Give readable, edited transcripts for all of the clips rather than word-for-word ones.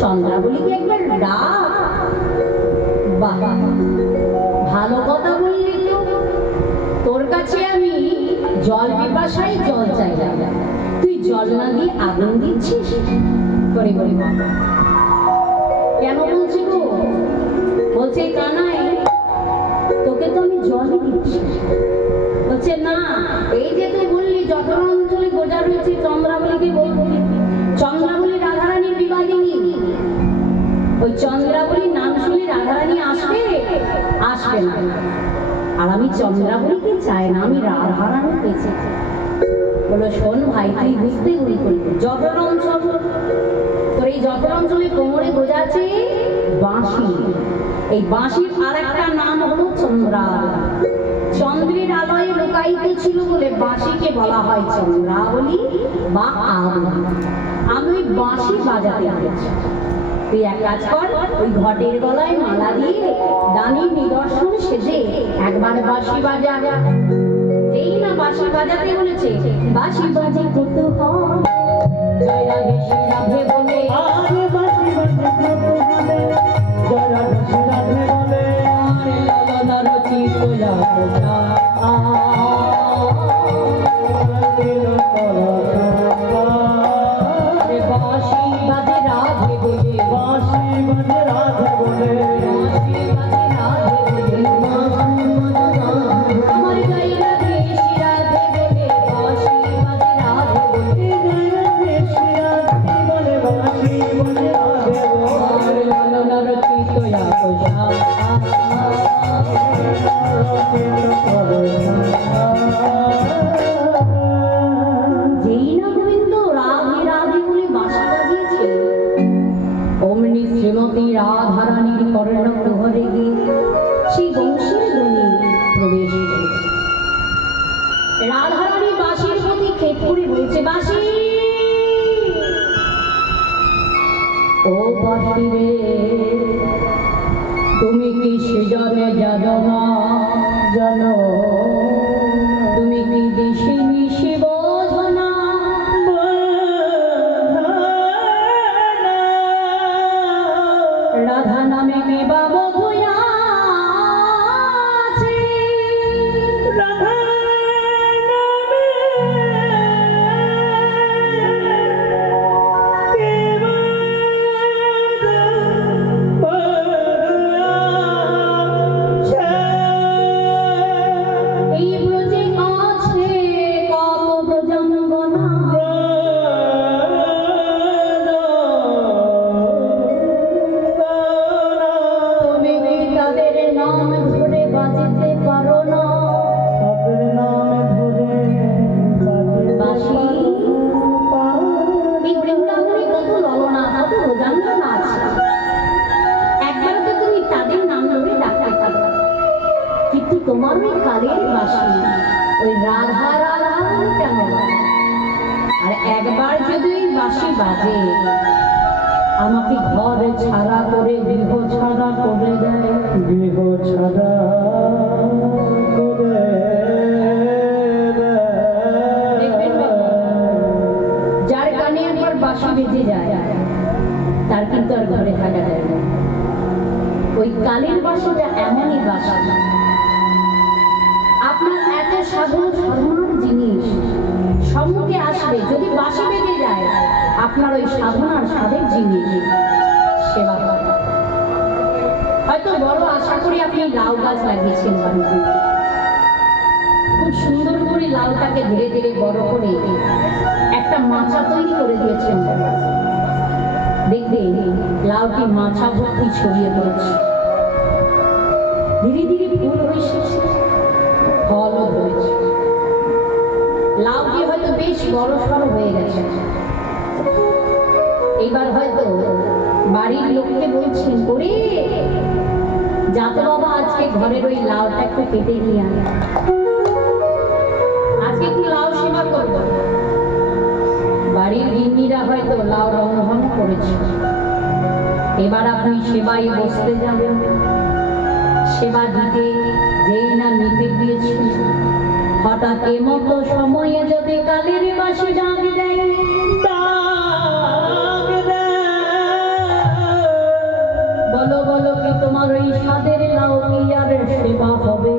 চন্দ্রাবলীকে একবার ডাক। বাবা ভালো কথা বললি তো, তোর কাছে আমি জল পিপাসায় জল চাইলাম, তুই জল না দিয়ে আগুন দিচ্ছিস। করে বলি বাবা কেন বলছি গো? বলছে কানাই তোকে তো আমি জলই দিচ্ছি। বলছে না, এই যে তুই বললি যতন অঞ্চলে গোজা রয়েছে চন্দ্রাবলীকে বলবি, চন্দ্রাবলী রাধারানীর বিবাদিনী, ওই চন্দ্রাবলীর নাম শুনে রাধারানী আসবে? আসবে না। আর আমি চন্দ্রাবলীকে চাই না, আমি রাধারানীকে চাই। বলো শোন ভাই, তুই বুঝতে ভুল করবি। যতন অঞ্চল, তোর এই যতন অঞ্চলে কোমরে গোজাছে বাঁশি, এই বাঁশির আর একটা নাম হলো চন্দ্রাবলী। চন্দ্রের আলোয় লুকায়িত ছিল বলে বাঁশিকে বলা হয় চন্দ্রাবলী বা আবলী। আমি ওই বাঁশি বাজাতে পেরেছি। তুই এক কাজ কর, ওই ঘটের গলায় মালা দিয়ে দানির নিদর্শন সেজে একবার বাঁশি বাজা। এই না বাঁশি বাজাতে বলেছে, বাঁশি বাজে কত হয় জয় রাধে শ্রী রাধে বলে, আরে বাঁশি বাজে কত হবে জয় রাধে শ্রী রাধে বলে, আরে লালনা রচিত যাত্রা আরে বাঁশি বাজে রাধে বলে, বাঁশি বাজে রাধে বলে, বাঁশি বাজে রাধে বলে, আমার জয় রাধে শ্রী রাধে বলে, বাঁশি বাজে রাধে বলে, জয় রাধে শ্রী রাধে বলে, বাঁশি বাজে রাধে বলে, লালনা রচিত যাত্রা যেই না গোবিন্দ রাধে রাধে বলে বাঁশি বাজিয়েছে, অমনি শ্রীমতী রাধারানীর কর্ণকুহরে গিয়ে সেই বংশীর ধ্বনি প্রবেশ করেছে। রাধারানী বাঁশির প্রতি খেপ করে বলছে, বাঁশি ও বাঁশি রে, তুমি কি সেজনে জানো না জানো, তুমি কি দেশে নিশে বোঝো না, রাধা নামে মেবা মধুয়া আছে, রাধা এই ব্রজে আছে কত ব্রজাঙ্গনা, তুমি কি তাদের নাম ধরে বাজিতে পারো না, তাদের নাম ধরে বাঁশি। এই বৃন্দাবনে কত ললনা, কত ব্রজাঙ্গনা আছে, একবার তো তুমি তাদের নাম ধরে ডাকতে পারো, কিন্তু তোমার ওই কালের বাঁশি ওই রাধা রাধা বলে কেন বলে? আর একবার যদি ওই বাঁশি বাজে আমাকে ঘর ছাড়া করে গৃহ ছাড়া করে দেয়, গৃহ ছাড়া করে দেখবেন যার কানে একবার বাঁশি বেজে যায় তার কিন্তু আর ঘরে থাকা যায় না। ওই কালের বাঁশিটা এমনই বাঁশি, আপনার এত সাধারণ সাধারণ জিনিস সম্মুখে আসবে, যদি বাঁশি বেজে যায় আপনার ওই সাধনার সাধের জিনিস সেবা করে। হয়তো বড় আশা করি আপনি লাউ গাছ লাগিয়েছেন বাড়িতে, খুব সুন্দর করে লাউটাকে ধীরে ধীরে বড় করে একটা মাচা তৈরি করে দিয়েছেন, দেখবে লাউটি মাচা ভর্তি ছড়িয়ে পড়েছে, ধীরে ধীরে ফুল হয়েছে, ফলও হয়েছে, লাউটি হয়তো বেশ বড় সড় হয়ে গেছে। এইবার হয়তো বাড়ির লোককে বলছেন, ওরে যাতে বাবা আজকে ঘরের ওই লাউটা একটু কেটে নিয়ে আনে, আজকে একটু লাউ সেবা করব। বাড়ির গিন্নিরা হয়তো লাউ রন্ধন করেছে, এবার আপনি সেবায় বসতে যাবেন, সেবা দিতে যেই না নিতে দিয়েছেন, হঠাৎ এমতো সময়ে যদি কালের বাঁশি ডাক দেয়, ডাক দেয় স্বাদের লাউ কি আর সেবা হবে,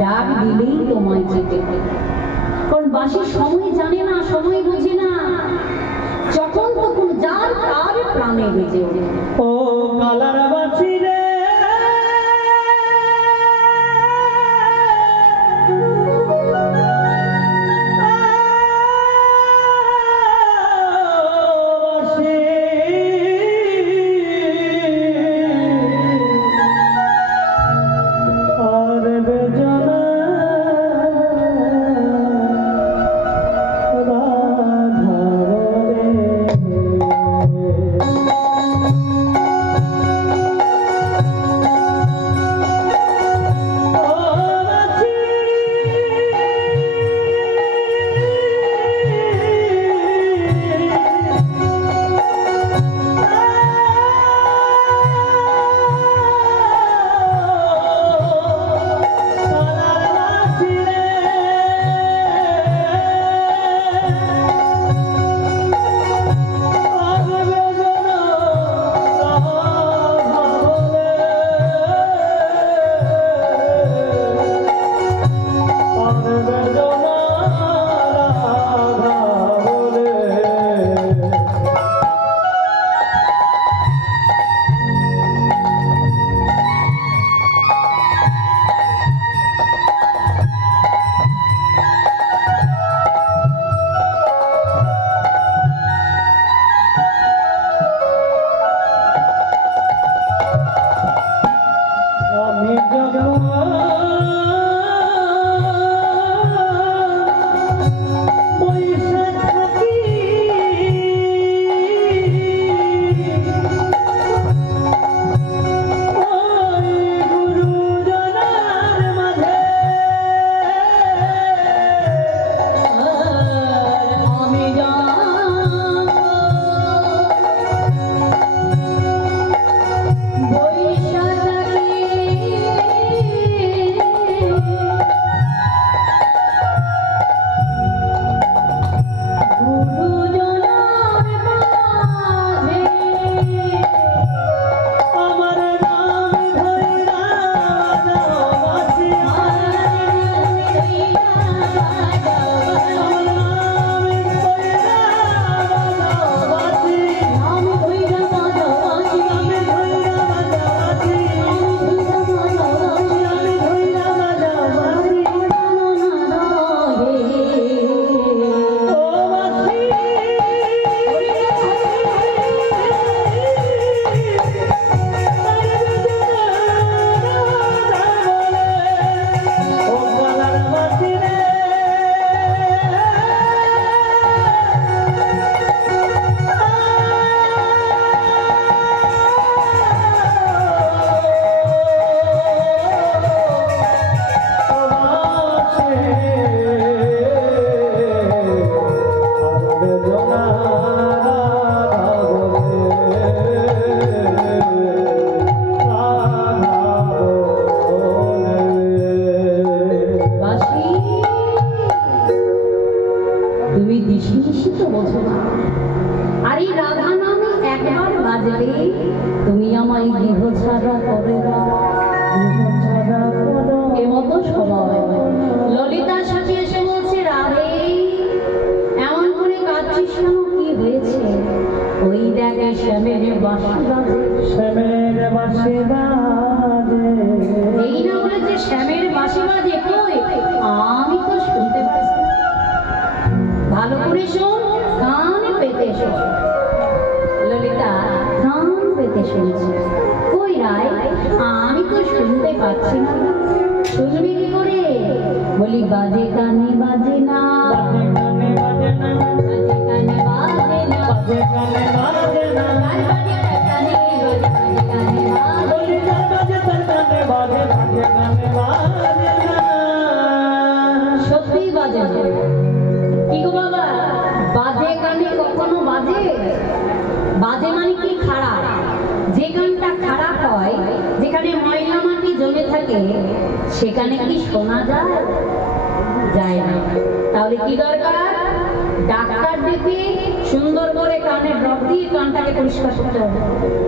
ডাক দিলেই তোমায় যেতে হবে। কারণ বাসি সময় জানে না, সময় বোঝে না, যখন তখন যার তার প্রাণে বেজে ওঠে। ও কালার বাসি রে তুমি আমায় গৃহ ছাড়া করে এমতো সময় ললিতার সাথে এসে বলছে, রাধে এমন করে কাঁদছিস কেন, কি হয়েছে? ওই দেখে শ্যামের বাঁশি বাজে, শ্যামের বাঁশি বাজে। এই না বলেছে শ্যামের বাঁশি বাজে, কই আমি তো শুনতে পাচ্ছি না। ভালো করে শোন, কান পেতে শোন। ললিতা কান পেতে শুনছে, কই রায় আমি তো শুনতে পাচ্ছি না। শুনবি কি করে? বলি বাজে কানে বাজে না, বাজে কানে বাজে না, বাজে কানে বাজে না, বাজে কানে বাজে না, বাজে কানে বাজে কানে বাজে। বলি যার বাজে তার কানে বাজে, বাজে কানে বাজে না। সত্যি বাজে না। কি গো বাবা, বাজে কানে কখনো বাজে? বাজে মানে কি খারাপ? যে গানটা খারাপ হয়, যেখানে ময়লা মাটি জমে থাকে, সেখানে কি শোনা যায়? যায় না। তাহলে কি দরকার? ডাক্তার ডেকে সুন্দর করে কানে ড্রপ দিয়ে কানটাকে পরিষ্কার করতে হবে,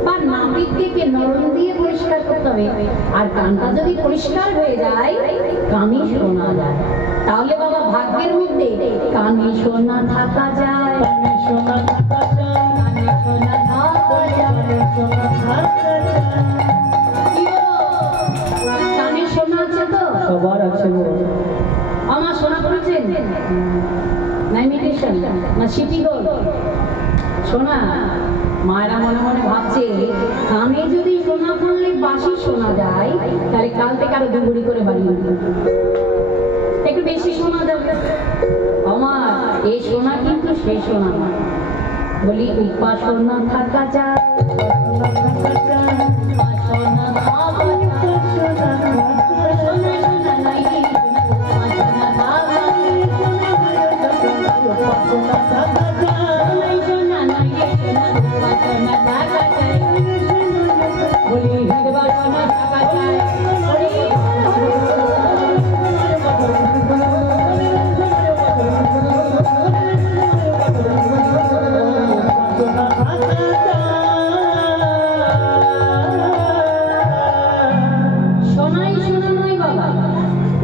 বা নাপিত থেকে নরম দিয়ে পরিষ্কার করতে হবে। আর কানটা যদি পরিষ্কার হয়ে যায়, কানে শোনা যায়। তাহলে বাবা ভাগ্যের মধ্যে কানে শোনা থাকা যায়, কানে শোনা থাকা চাই, কানে শোনা থাকা যায়। কানে শোনা থাকা চাই। কি গো, কানে শোনা আছে তো? সবার আছে গো। আমার শোনা করেছেন না? ইমিটেশন না সিটি গোল? শোনা মায়েরা মনে মনে ভাবছে, কানে যদি শোনা করলে বাসি শোনা যায়, তাহলে কাল থেকে আরো দুগুড়ি করে বাড়িয়ে দিই, একটু বেশি শোনা যাবে। আমার এই শোনা কিন্তু সেই শোনা না। বলি উপাসনা থাকা যায়, উপাসনা থাকা যায়। শোনা শোনা নাই রে, উপাসনা থাকা যায়। উপাসনা থাকা চাই, শোনাই শোনা নাই রে, শোনা উপাসনা থাকা যায়। বলি উপাসনা থাকা যায়। বলি উপাসনা থাকা চাই। শোনাই শোনা নয় বাবা,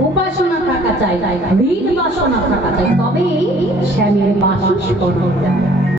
উপাসনা থাকা চাই, হৃদ বাসনা থাকা চাই, তবেই শ্যামের বাসি শোনা যায়।